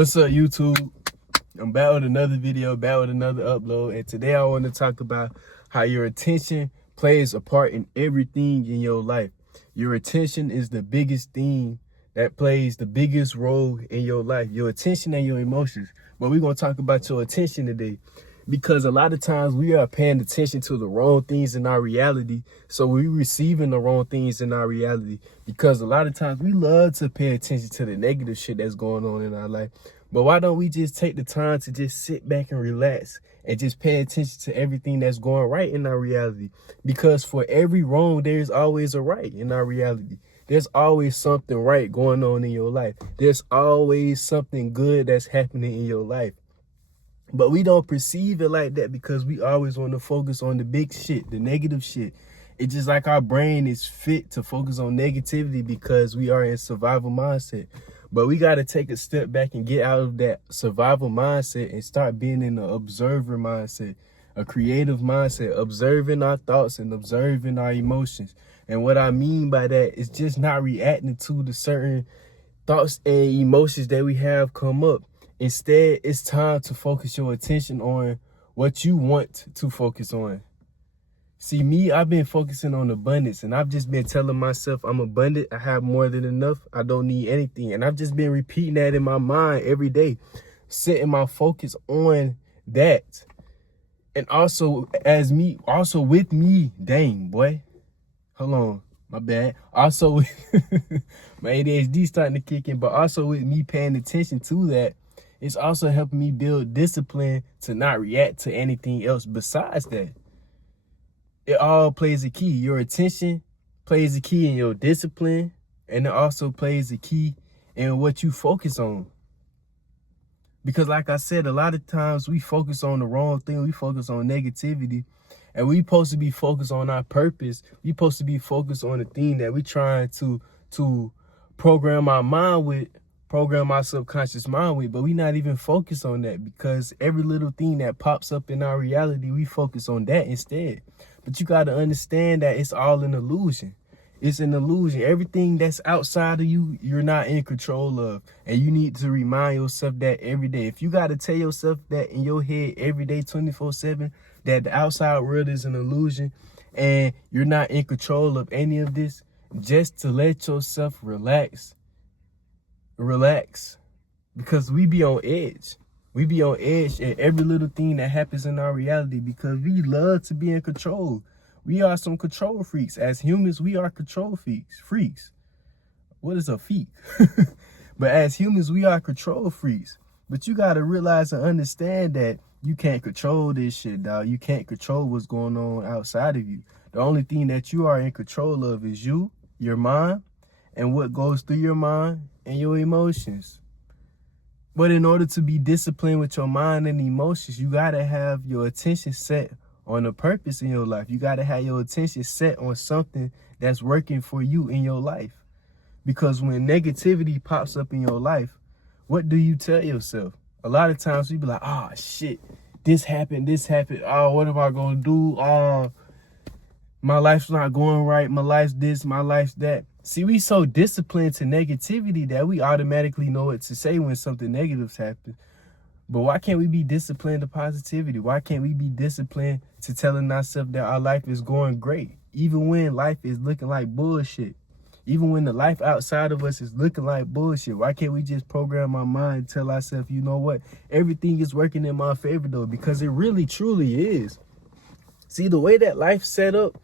What's up, YouTube? I'm back with another video, back with another upload, and today I want to talk about how your attention plays a part in everything in your life. Your attention is the biggest thing that plays the biggest role in your life, your attention and your emotions. But we're going to talk about your attention today, because a lot of times we are paying attention to the wrong things in our reality. So we're receiving the wrong things in our reality, because a lot of times we love to pay attention to the negative shit that's going on in our life. But why don't we just take the time to just sit back and relax and just pay attention to everything that's going right in our reality? Because for every wrong, there's always a right in our reality. There's always something right going on in your life. There's always something good that's happening in your life. But we don't perceive it like that, because we always want to focus on the big shit, the negative shit. It's just like our brain is fit to focus on negativity because we are in survival mindset. But we got to take a step back and get out of that survival mindset and start being in the observer mindset, a creative mindset, observing our thoughts and observing our emotions. And what I mean by that is just not reacting to the certain thoughts and emotions that we have come up. Instead, it's time to focus your attention on what you want to focus on. See, me, I've been focusing on abundance, and I've just been telling myself I'm abundant. I have more than enough. I don't need anything. And I've just been repeating that in my mind every day, setting my focus on that. And also with me, dang, boy. Hold on, my bad. Also, my ADHD starting to kick in, but also with me paying attention to that, it's also helping me build discipline to not react to anything else besides that. It all plays a key. Your attention plays a key in your discipline, and it also plays a key in what you focus on. Because like I said, a lot of times we focus on the wrong thing. We focus on negativity, and we supposed to be focused on our purpose. We supposed to be focused on the thing that we trying to program our mind with, program our subconscious mind with, but we not even focused on that, because every little thing that pops up in our reality, we focus on that instead. But you got to understand that it's all an illusion. It's an illusion. Everything that's outside of you, you're not in control of. And you need to remind yourself that every day. If you got to tell yourself that in your head every day, 24/7, that the outside world is an illusion and you're not in control of any of this, just to let yourself relax. Because we be on edge. We be on edge at every little thing that happens in our reality, because we love to be in control. We are some control freaks. As humans, we are control freaks. What is a freak? But as humans, we are control freaks. But you got to realize and understand that you can't control this shit, dog. You can't control what's going on outside of you. The only thing that you are in control of is you, your mind, and what goes through your mind and your emotions. But in order to be disciplined with your mind and emotions, you got to have your attention set on a purpose in your life. You got to have your attention set on something that's working for you in your life. Because when negativity pops up in your life, what do you tell yourself? A lot of times we be like, oh, shit, this happened. Oh, what am I going to do? Oh, my life's not going right. My life's this, my life's that. See, we so disciplined to negativity that we automatically know what to say when something negative happens. But why can't we be disciplined to positivity? Why can't we be disciplined to telling ourselves that our life is going great, even when life is looking like bullshit? Even when the life outside of us is looking like bullshit, why can't we just program our mind and tell ourselves, you know what, everything is working in my favor though, because it really truly is. See, the way that life's set up,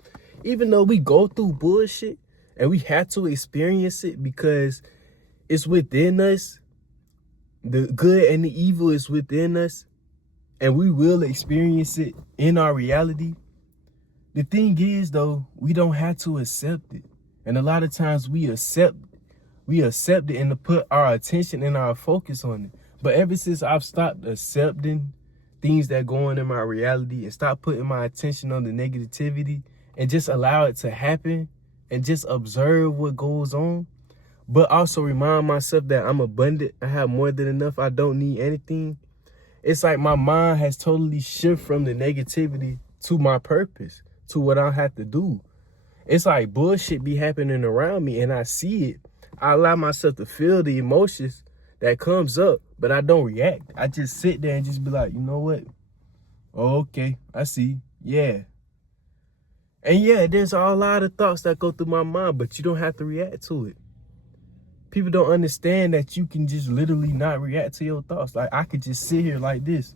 even though we go through bullshit and we have to experience it because it's within us, the good and the evil is within us, and we will experience it in our reality. The thing is, though, we don't have to accept it. And a lot of times we accept it and to put our attention and our focus on it. But ever since I've stopped accepting things that go on in my reality and stop putting my attention on the negativity and just allow it to happen and just observe what goes on, but also remind myself that I'm abundant, I have more than enough, I don't need anything. It's like my mind has totally shifted from the negativity to my purpose, to what I have to do. It's like bullshit be happening around me and I see it. I allow myself to feel the emotions that comes up, but I don't react. I just sit there and just be like, you know what? Oh, okay, I see. Yeah. And yeah, there's a lot of thoughts that go through my mind, but you don't have to react to it. People don't understand that you can just literally not react to your thoughts. Like, I could just sit here like this.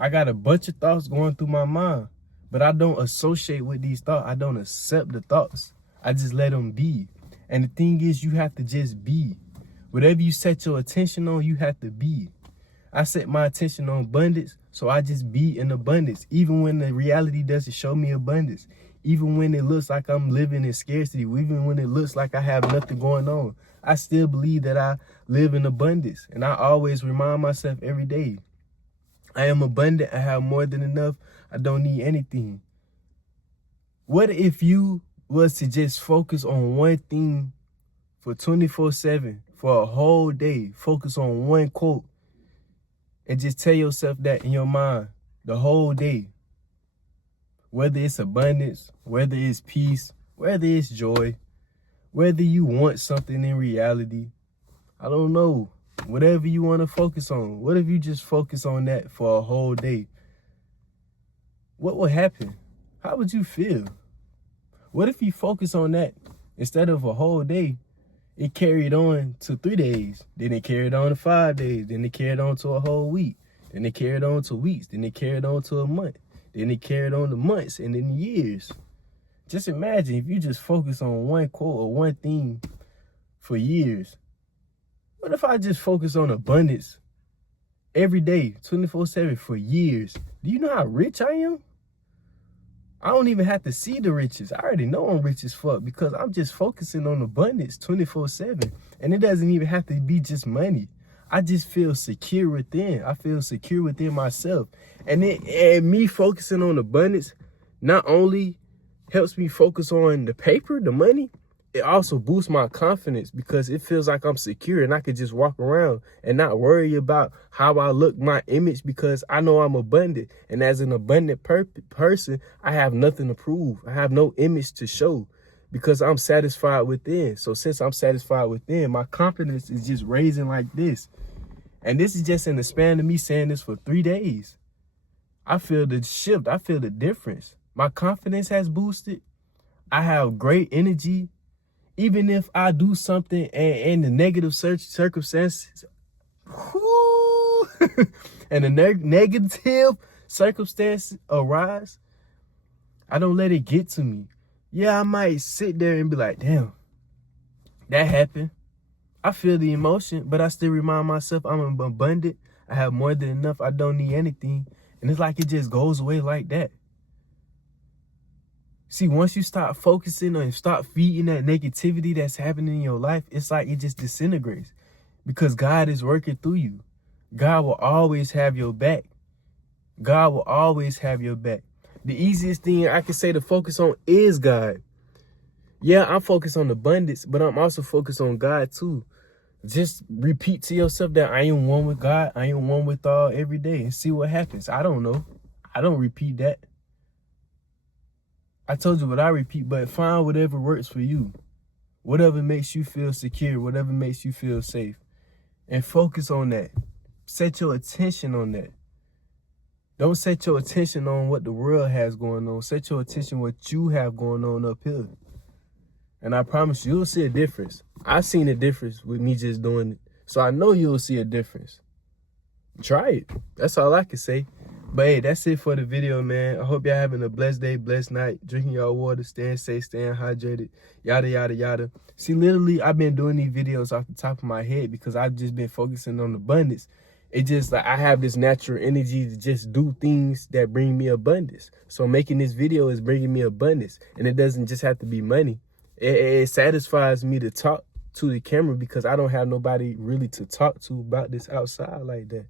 I got a bunch of thoughts going through my mind, but I don't associate with these thoughts. I don't accept the thoughts. I just let them be. And the thing is, you have to just be. Whatever you set your attention on, you have to be. I set my attention on abundance, so I just be in abundance, even when the reality doesn't show me abundance, even when it looks like I'm living in scarcity, even when it looks like I have nothing going on. I still believe that I live in abundance, and I always remind myself every day, I am abundant, I have more than enough, I don't need anything. What if you was to just focus on one thing for 24/7, for a whole day, focus on one quote, and just tell yourself that in your mind the whole day? Whether it's abundance, whether it's peace, whether it's joy, whether you want something in reality, I don't know. Whatever you want to focus on. What if you just focus on that for a whole day? What would happen? How would you feel? What if you focus on that instead of a whole day? It carried on to 3 days. Then it carried on to 5 days. Then it carried on to a whole week. Then it carried on to weeks. Then it carried on to a month. Then it carried on to months and then years. Just imagine if you just focus on one quote or one thing for years. What if I just focus on abundance every day, 24/7 for years? Do you know how rich I am? I don't even have to see the riches. I already know I'm rich as fuck because I'm just focusing on abundance 24/7. And it doesn't even have to be just money. I just feel secure within. I feel secure within myself. And me focusing on abundance not only helps me focus on the paper, the money, it also boosts my confidence because it feels like I'm secure and I could just walk around and not worry about how I look, my image, because I know I'm abundant. And as an abundant person, I have nothing to prove. I have no image to show because I'm satisfied within. So since I'm satisfied within, my confidence is just raising like this. And this is just in the span of me saying this for 3 days. I feel the shift. I feel the difference. My confidence has boosted. I have great energy. Even if I do something and the negative circumstances, and the negative circumstances arise, I don't let it get to me. Yeah, I might sit there and be like, damn, that happened. I feel the emotion, but I still remind myself I'm abundant. I have more than enough. I don't need anything. And it's like it just goes away like that. See, once you start focusing on, start feeding that negativity that's happening in your life, it's like it just disintegrates because God is working through you. God will always have your back. God will always have your back. The easiest thing I can say to focus on is God. Yeah, I'm focused on abundance, but I'm also focused on God too. Just repeat to yourself that I am one with God. I am one with all every day and see what happens. I don't know. I don't repeat that. I told you what I repeat, but find whatever works for you. Whatever makes you feel secure, whatever makes you feel safe. And focus on that. Set your attention on that. Don't set your attention on what the world has going on. Set your attention on what you have going on up here. And I promise you'll see a difference. I've seen a difference with me just doing it. So I know you'll see a difference. Try it. That's all I can say. But hey, that's it for the video, man. I hope y'all having a blessed day, blessed night, drinking y'all water, staying safe, staying hydrated, yada, yada, yada. See, literally, I've been doing these videos off the top of my head because I've just been focusing on abundance. It just like I have this natural energy to just do things that bring me abundance. So making this video is bringing me abundance. And it doesn't just have to be money. It satisfies me to talk to the camera because I don't have nobody really to talk to about this outside like that.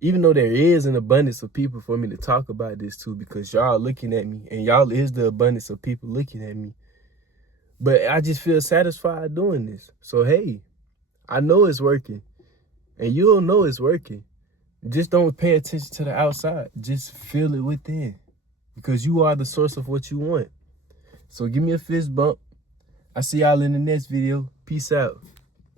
Even though there is an abundance of people for me to talk about this too, because y'all looking at me and y'all is the abundance of people looking at me. But I just feel satisfied doing this. So, hey, I know it's working and you'll know it's working. Just don't pay attention to the outside. Just feel it within because you are the source of what you want. So give me a fist bump. I see y'all in the next video. Peace out.